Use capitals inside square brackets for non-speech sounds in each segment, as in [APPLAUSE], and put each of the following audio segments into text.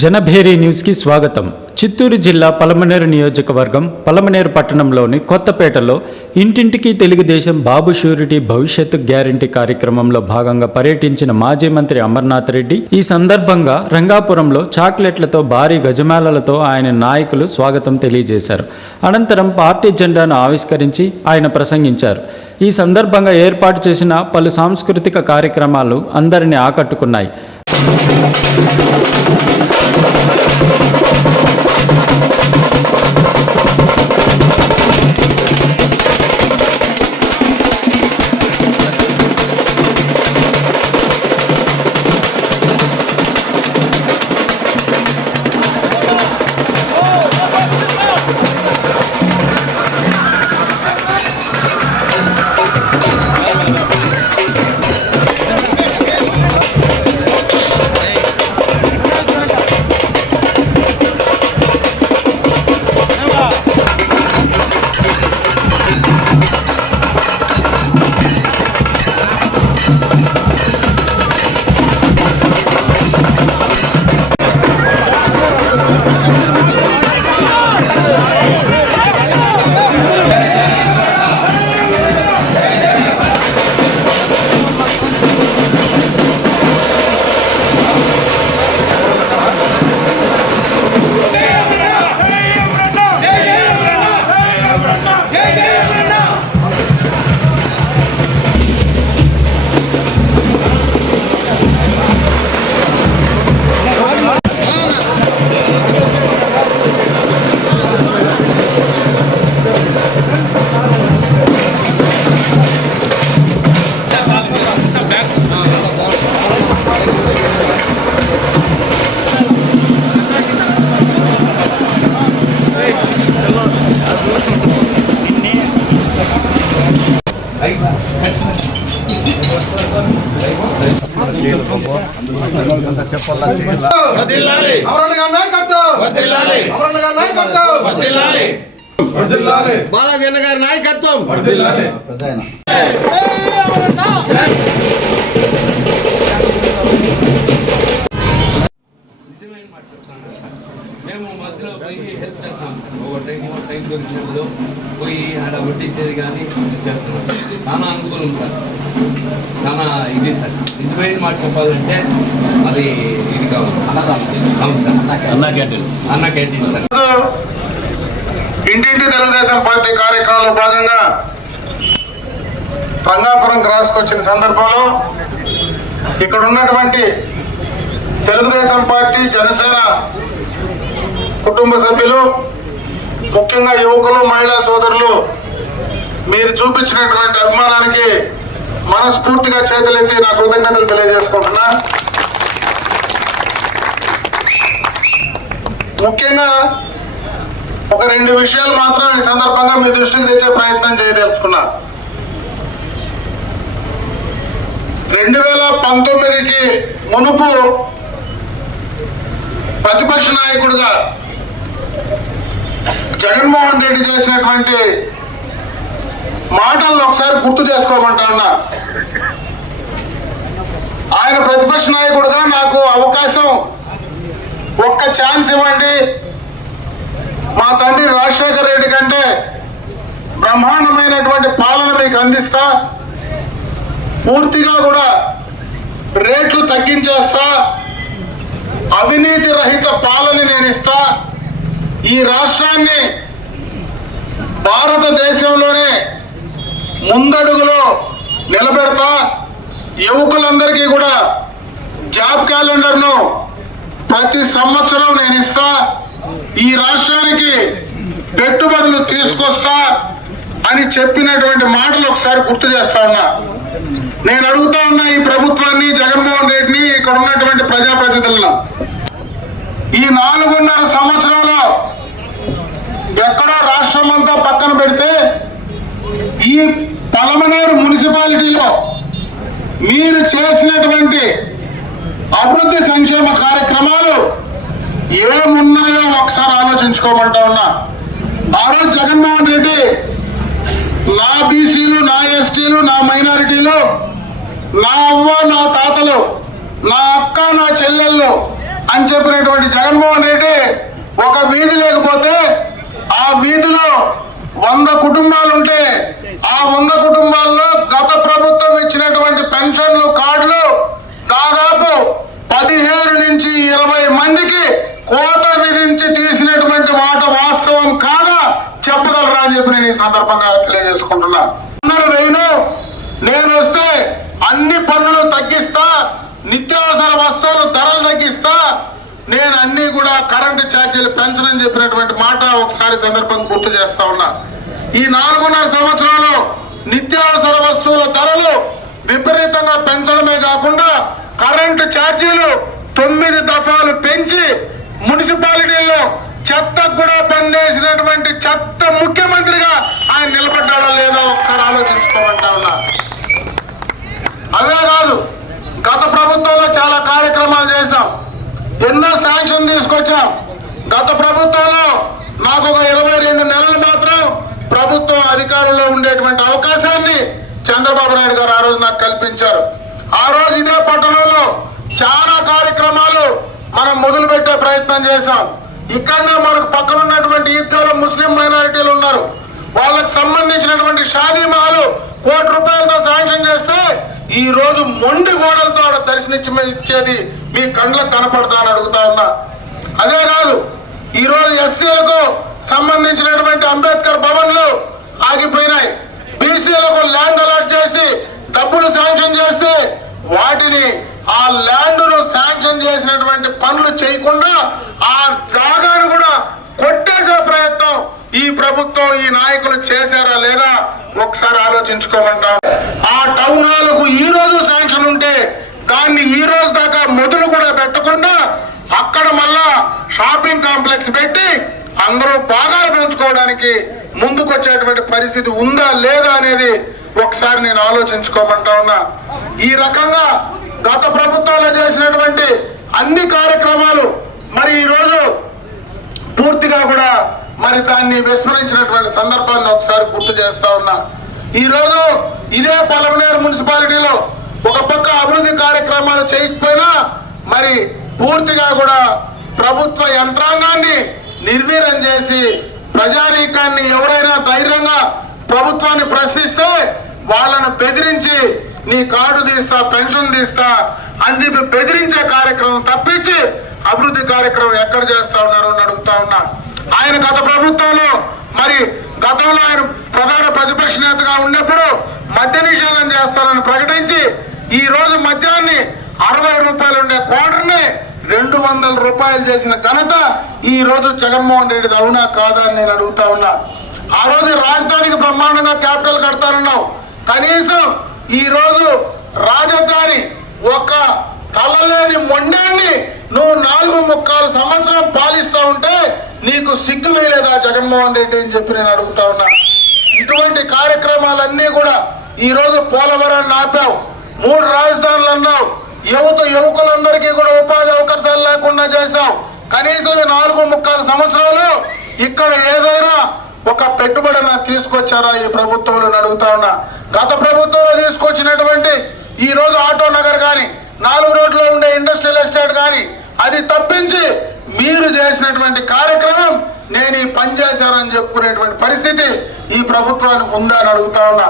జనభేరి న్యూస్కి స్వాగతం. చిత్తూరు జిల్లా పలమనేరు నియోజకవర్గం పలమనేరు పట్టణంలోని కొత్తపేటలో ఇంటింటికి తెలుగుదేశం బాబు షూరిటీ భవిష్యత్తు గ్యారంటీ కార్యక్రమంలో భాగంగా పర్యటించిన మాజీ మంత్రి అమర్నాథ్ రెడ్డి ఈ సందర్భంగా రంగాపురంలో చాక్లెట్లతో భారీ గజమాలలతో ఆయన నాయకులు స్వాగతం తెలియజేశారు. అనంతరం పార్టీ జెండాను ఆవిష్కరించి ఆయన ప్రసంగించారు. ఈ సందర్భంగా ఏర్పాటు చేసిన పలు సాంస్కృతిక కార్యక్రమాలు అందరినీ ఆకట్టుకున్నాయి. Thank [LAUGHS] you. నాయకత్వం. వర్ధిల్లాలి వర్ధిల్లాలి బాలాజీ అన్న గారి నాయకత్వం. నిజమైన మాట చెప్తాను. సార్ మేము మధ్యలో పోయి హెల్ప్ చేస్తాం. సార్ ఒక టైం టైం దొరికినప్పుడు పోయి ఆడ వడ్డించేది కానీ చేస్తున్నాం చాలా అనుకూలం సార్. చాలా ఇది సార్. నిజమైన మాట చెప్పాలంటే అది ఇది కావాలి అవును సార్. అన్న క్యాంటీన్. అన్న క్యాంటీన్ సార్. ఇంటింటి తెలుగుదేశం పార్టీ కార్యక్రమంలో భాగంగా రంగాపురం క్రాస్కి వచ్చిన సందర్భంలో ఇక్కడ ఉన్నటువంటి తెలుగుదేశం పార్టీ జనసేన కుటుంబ సభ్యులు ముఖ్యంగా యువకులు మహిళా సోదరులు మీరు చూపించినటువంటి అభిమానానికి మనస్ఫూర్తిగా చేతులెత్తి నా కృతజ్ఞతలు తెలియజేసుకుంటున్నా. ముఖ్యంగా ఒక రెండు విషయాలు మాత్రం ఈ సందర్భంగా మీ దృష్టికి తెచ్చే ప్రయత్నం చేయదలుచుకున్నా. రెండు వేల పంతొమ్మిదికి మునుపు ప్రతిపక్ష నాయకుడిగా జగన్మోహన్ రెడ్డి చేసినటువంటి మాటలను ఒకసారి గుర్తు చేసుకోమంటారన్న ఆయన ప్రతిపక్ష నాయకుడుగా నాకు అవకాశం ఒక్క ఛాన్స్ ఇవ్వండి. మా తండ్రి రాజశేఖర రెడ్డి కంటే బ్రహ్మాండమైనటువంటి పాలన మీకు అందిస్తా. పూర్తిగా కూడా రేట్లు తగ్గించేస్తా. అవినీతి రహిత పాలన నేను ఇస్తా. ఈ రాష్ట్రాన్ని భారతదేశంలోనే ముందడుగులో నిలబెడతా యువకులందరికీ కూడా జాబ్ క్యాలెండర్ను ప్రతి సంవత్సరం నేను ఇస్తా. ఈ రాష్ట్రానికి పెట్టుబడులు తీసుకొస్తా అని చెప్పినటువంటి మాటలు ఒకసారి గుర్తు చేస్తా ఉన్నా. నేను అడుగుతా ఉన్నా ఈ ప్రభుత్వాన్ని జగన్మోహన్ రెడ్డిని ఇక్కడ ఉన్నటువంటి ప్రజాప్రతినిధులను. ఈ నాలుగున్నర సంవత్సరంలో ఎక్కడో రాష్ట్రం అంతా పక్కన పెడితే ఈ పలమనేరు మున్సిపాలిటీలో మీరు చేసినటువంటి అభివృద్ధి సంక్షేమ కార్యక్రమాలు ఏమున్నాయో ఒకసారి ఆలోచించుకోమంటా ఉన్నా. ఆ రోజు జగన్మోహన్ రెడ్డి నా బీసీలు నా ఎస్టీలు నా మైనారిటీలు నా అవ్వ నా తాతలు నా అక్క నా చెల్లెళ్ళు అని చెప్పినటువంటి జగన్మోహన్ రెడ్డి ఒక వీధి లేకపోతే ఆ వీధిలో వంద కుటుంబాలు ఉంటే ఆ వంద కుటుంబాల్లో గత ప్రభుత్వం ఇచ్చినటువంటి పెన్షన్లు కార్డులు దాదాపు పదిహేడు నుంచి ఇరవై మందికి కోత విధించి తీసినటువంటి మాట వాస్తవం కాదా చెప్పగలరా అని చెప్పి నేను ఈ సందర్భంగా తెలియజేసుకుంటున్నా. వేయను నేను వస్తే అన్ని పన్నులు తగ్గిస్తా నిత్యావసర వస్తువులు ధరలు తగ్గిస్తా నేను అన్ని కూడా కరెంటు ఛార్జీలు పెంచడం చెప్పినటువంటి మాట ఒకసారి సందర్భం గుర్తు చేస్తా ఉన్నా. ఈ నాలుగున్నర సంవత్సరాలు నిత్యావసర వస్తువుల ధరలు విపరీతంగా పెంచడమే కాకుండా కరెంటు ఛార్జీలు తొమ్మిది దఫాలు పెంచి మున్సిపాలిటీల్లో చెత్త కూడా పనిచేసినటువంటి చెత్త ముఖ్యమంత్రిగా ఆయన నిలబడ్డాడో లేదో ఒకసారి ఆలోచించుకోమంటా ఉన్నా. అవే కాదు గత ప్రభుత్వంలో చాలా కార్యక్రమాలు చేశాం. ఎన్నో శాంక్షన్ తీసుకొచ్చాం. గత ప్రభుత్వంలో నాకు ఒక ఇరవై రెండు నెలలు మాత్రం ప్రభుత్వం అధికారంలో ఉండేటువంటి అవకాశాన్ని చంద్రబాబు నాయుడు గారు ఆ రోజు నాకు కల్పించారు. ఆ రోజు ఇదే పట్టణంలో చాలా కార్యక్రమాలు మనం మొదలుపెట్టే ప్రయత్నం చేశాం. ఇక్కడనే మనకు పక్కన ఉన్నటువంటి ఈద్గాలో ముస్లిం మైనారిటీలు ఉన్నారు. వాళ్ళకు సంబంధించినటువంటి షాదీ మహలు కోటి రూపాయలతో శాంక్షన్ చేస్తే ఈ రోజు మొండి గోడలతో ఆడ దర్శనమిచ్చేది ఇచ్చేది మీ కండ్లకు కనపడతా అని అడుగుతా ఉన్నా. అదే కాదు ఈ రోజు ఎస్సీలకు సంబంధించినటువంటి అంబేద్కర్ భవన్లు ఆగిపోయినాయి. బీసీలకు ల్యాండ్ అలాట్ చేసి డబ్బులు శాంక్షన్ చేస్తే వాటిని ఆ ల్యాండ్ను శాంక్షన్ చేసినటువంటి పనులు చేయకుండా ఆ జాగాను కూడా కొట్టేసే ప్రయత్నం ఈ ప్రభుత్వం ఈ నాయకులు చేశారా లేదా ఒకసారి ఆలోచించుకోమంటాం. ఆ టౌన్ హాల్కు ఈ రోజు శాంక్షన్ ఉంటే దాన్ని ఈ రోజు దాకా మొదలు కూడా పెట్టకుండా అక్కడ మళ్ళా షాపింగ్ కాంప్లెక్స్ పెట్టి అందరూ భాగాలు పెంచుకోవడానికి ముందుకొచ్చేటువంటి పరిస్థితి ఉందా లేదా అనేది ఒకసారి నేను ఆలోచించుకోమంటా ఉన్నా. ఈ రకంగా గత ప్రభుత్వంలో చేసినటువంటి అన్ని కార్యక్రమాలు మరి ఈరోజు పూర్తిగా కూడా మరి దాన్ని విస్మరించినటువంటి సందర్భాన్ని ఒకసారి గుర్తు చేస్తా ఉన్నా. ఈరోజు ఇదే పలమనేరు మున్సిపాలిటీలో ఒక పక్క అభివృద్ధి కార్యక్రమాలు చేయకపోయినా మరి పూర్తిగా కూడా ప్రభుత్వ యంత్రాంగాన్ని నిర్వీర్యం చేసి ప్రజానీకాన్ని ఎవరైనా ధైర్యంగా ప్రభుత్వాన్ని ప్రశ్నిస్తే వాళ్ళను బెదిరించి నీ కార్డు తీస్తా పెన్షన్ తీస్తా అని చెప్పి బెదిరించే కార్యక్రమం తప్పించి అభివృద్ధి కార్యక్రమం ఎక్కడ చేస్తా ఉన్నారు అని అడుగుతా ఉన్నా. ఆయన గత ప్రభుత్వంలో మరి గతంలో ఆయన ప్రధాన ప్రతిపక్ష నేతగా ఉన్నప్పుడు మద్య నిషేధం చేస్తానని ప్రకటించి ఈ రోజు మద్యాన్ని అరవై రూపాయలు ఉండే క్వార్టర్ని రెండు వందల రూపాయలు చేసిన ఘనత ఈ రోజు జగన్మోహన్ రెడ్డి అవునా కాదా అని నేను అడుగుతా ఉన్నా. ఆ రోజు రాజధానికి బ్రహ్మాండంగా క్యాపిటల్ కడతానన్నావు. కనీసం ఈ రోజు రాజధాని ఒక తలలేని మొండాన్ని నువ్వు నాలుగు ముక్కాలు సంవత్సరం పాలిస్తూ ఉంటే నీకు సిగ్గు వేయలేదా జగన్మోహన్ రెడ్డి అని చెప్పి నేను అడుగుతా ఉన్నా. ఇటువంటి కార్యక్రమాలన్నీ కూడా ఈ రోజు పోలవరాన్ని ఆపావు. మూడు రాజధానులు అన్నావు. యువత యువకులందరికీ కూడా ఉపాధి అవకాశాలు లేకుండా చేశావు. కనీసం నాలుగు ముక్కాలు సంవత్సరాలు ఇక్కడ ఏదైనా ఒక పెట్టుబడిన తీసుకొచ్చారా ఈ ప్రభుత్వంలో అడుగుతా ఉన్నా. గత ప్రభుత్వంలో తీసుకొచ్చినటువంటి ఈ రోజు ఆటో నగర్ కానీ నాలుగు రోడ్లో ఉండే ఇండస్ట్రియల్ ఎస్టేట్ కానీ అది తప్పించి మీరు చేసినటువంటి కార్యక్రమం నేను ఈ పని చేశానని చెప్పుకునేటువంటి పరిస్థితి ఈ ప్రభుత్వానికి ఉందా అని అడుగుతా ఉన్నా.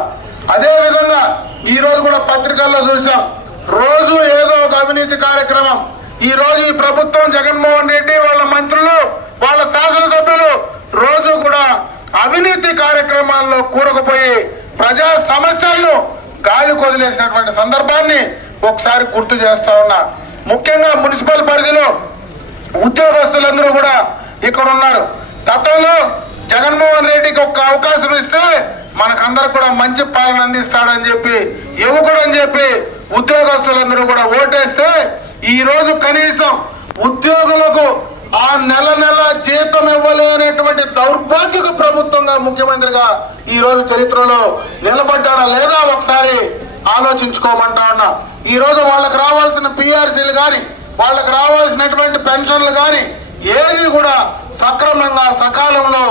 అదేవిధంగా ఈరోజు కూడా పత్రికల్లో చూసాం. రోజు ఏదో ఒక అవినీతి కార్యక్రమం. ఈ రోజు ఈ ప్రభుత్వం జగన్మోహన్ రెడ్డి వాళ్ళ మంత్రులు వాళ్ళ శాసనసభ్యులు రోజు కూడా అవినీతి కార్యక్రమాల్లో కూరకపోయి ప్రజా సమస్యలను గాలి కొదిలేసినటువంటి సందర్భాన్ని ఒకసారి గుర్తు చేస్తా ఉన్నా. ముఖ్యంగా మున్సిపల్ పరిధిలో ఉద్యోగస్తులందరూ కూడా ఇక్కడ ఉన్నారు. గతంలో జగన్మోహన్ రెడ్డికి ఒక్క అవకాశం ఇస్తే మనకందరికి కూడా మంచి పాలన అందిస్తాడని చెప్పి యువకుడు అని చెప్పి ఉద్యోగస్తులందరూ కూడా ఓటేస్తే ఈ రోజు కనీసం ఉద్యోగులకు ఆ నెల నెల జీతం ఇవ్వలేనటువంటి దౌర్భాగ్యక ప్రభుత్వంగా ముఖ్యమంత్రిగా ఈ రోజు చరిత్రలో నిలబడ్డాడా లేదా ఒకసారి ఆలోచించుకోమంటా ఉన్నా. ఈరోజు వాళ్ళకి రావాల్సిన పిఆర్సీలు కానీ వాళ్ళకి రావాల్సినటువంటి పెన్షన్లు కానీ ఏది కూడా సక్రమంగా సకాలంలో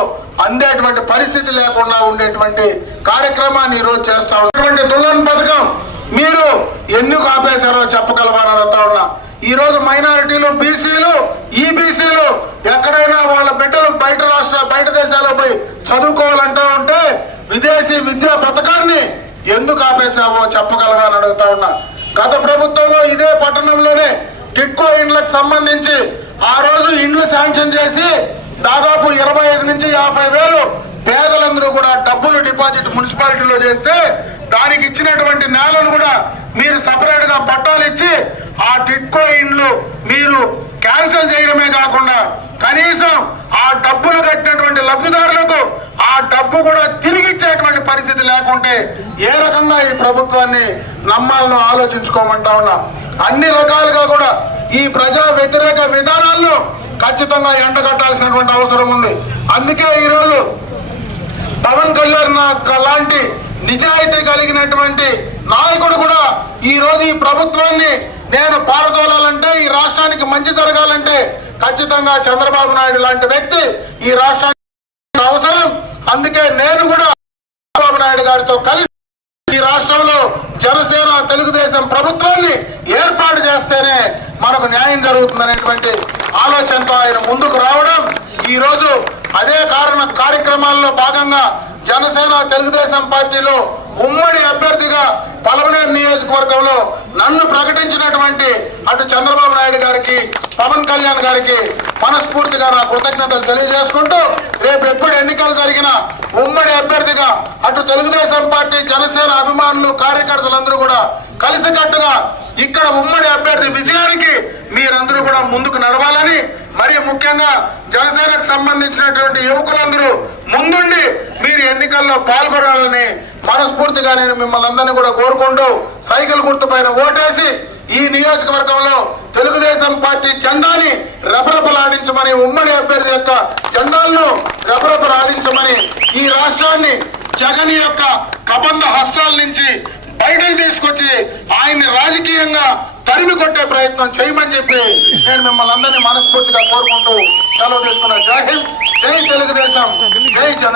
అందేటువంటి పరిస్థితి లేకుండా ఉండేటువంటి కార్యక్రమాన్ని ఈరోజు రోజు చేస్తా ఉన్నటువంటి దుల్లన్ పథకం మీరు ఎందుకు ఆపేశారో చెప్పగలమని అడుగుతా ఉన్నా. ఈరోజు మైనారిటీలు బీసీలు ఈబీసీలు ఎక్కడైనా వాళ్ళ బిడ్డలు బయట రాష్ట్ర బయట దేశాలకు పోయి చదువుకోవాలంటా ఉంటే ఎందుకు ఆపేశావో చెప్పగలవా అని అడుగుతా ఉన్నా. గత ప్రభుత్వంలో ఇదే పట్టణంలోనే టిట్కో ఇండ్లకు సంబంధించి ఆ రోజు ఇండ్లు శాంక్షన్ చేసి దాదాపు ఇరవై ఐదు నుంచి యాభై వేలు పేదలందరూ కూడా డబ్బులు డిపాజిట్ మున్సిపాలిటీలో చేస్తే దానికి ఇచ్చినటువంటి నేలను కూడా మీరు సపరేట్గా పట్టాలు ఇచ్చి ఆ టిట్కో ఇండ్లు మీరు క్యాన్సిల్ చేయడమే కాకుండా కనీసం ఆ డబ్బులు కట్టినటువంటి లబ్ధిదారులకు ఆ డబ్బు కూడా తిరిగి ఇచ్చేటువంటి పరిస్థితి లేకుంటే ఏ రకంగా ఈ ప్రభుత్వాన్ని నమ్మాలని ఆలోచించుకోమంటా ఉన్నా. అన్ని రకాలుగా కూడా ఈ ప్రజా వ్యతిరేక విధానాల్లో ఖచ్చితంగా ఎండగట్టాల్సినటువంటి అవసరం ఉంది. అందుకే ఈరోజు పవన్ కళ్యాణ్ లాంటి నిజాయితీ కలిగినటువంటి నాయకుడు కూడా ఈ రోజు ఈ ప్రభుత్వాన్ని నేను పారదోలాలంటే ఈ రాష్ట్రానికి మంచి జరగాలంటే ఖచ్చితంగా చంద్రబాబు నాయుడు లాంటి వ్యక్తి ఈ రాష్ట్రానికి అందుకే నేను కూడా చంద్రబాబు నాయుడు గారితో కలిసి ఈ రాష్ట్రంలో జనసేన తెలుగుదేశం ప్రభుత్వాన్ని ఏర్పాటు చేస్తేనే మనకు న్యాయం జరుగుతుందనేటువంటి ఆలోచనతో ఆయన ముందుకు రావడం ఈ రోజు అదే కారణ కార్యక్రమాల్లో భాగంగా జనసేన తెలుగుదేశం పార్టీలో ఉమ్మడి అభ్యర్థిగా పలమనేరు నియోజకవర్గంలో నన్ను ప్రకటించినటువంటి అటు చంద్రబాబు నాయుడు గారికి పవన్ కళ్యాణ్ గారికి మనస్ఫూర్తిగా నా కృతజ్ఞతలు తెలియజేసుకుంటూ రేపు ఎప్పుడు ఎన్నికలు జరిగినా ఉమ్మడి అభ్యర్థిగా అటు తెలుగుదేశం పార్టీ జనసేన అభిమానులు కార్యకర్తలందరూ కూడా కలిసికట్టుగా ఇక్కడ ఉమ్మడి అభ్యర్థి విజయానికి మీరందరూ కూడా ముందుకు నడవాలని మరి ముఖ్యంగా జనసేనకు సంబంధించినటువంటి యువకులందరూ ముందుండి మీరు ఎన్నికల్లో పాల్గొనాలని మనస్ఫూర్తిగా నేను మిమ్మల్ని అందరినీ కూడా కోరుకుంటూ సైకిల్ గుర్తు పైన ఓటేసి ఈ నియోజకవర్గంలో తెలుగుదేశం పార్టీ జెండాని రెపరెపలాడించమని ఉమ్మడి అభ్యర్థి యొక్క జెండాలను రెపరెపలాడించమని ఈ రాష్ట్రాన్ని జగన్ యొక్క కబంధ హస్తాల నుంచి బయటకు తీసుకొచ్చి ఆయన్ని రాజకీయంగా తరిమి కొట్టే ప్రయత్నం చేయమని చెప్పి నేను మిమ్మల్ని అందరినీ మనస్ఫూర్తిగా కోరుకుంటూ సెలవు తీసుకున్నా. జై హింద్ జై తెలుగుదేశం జై జన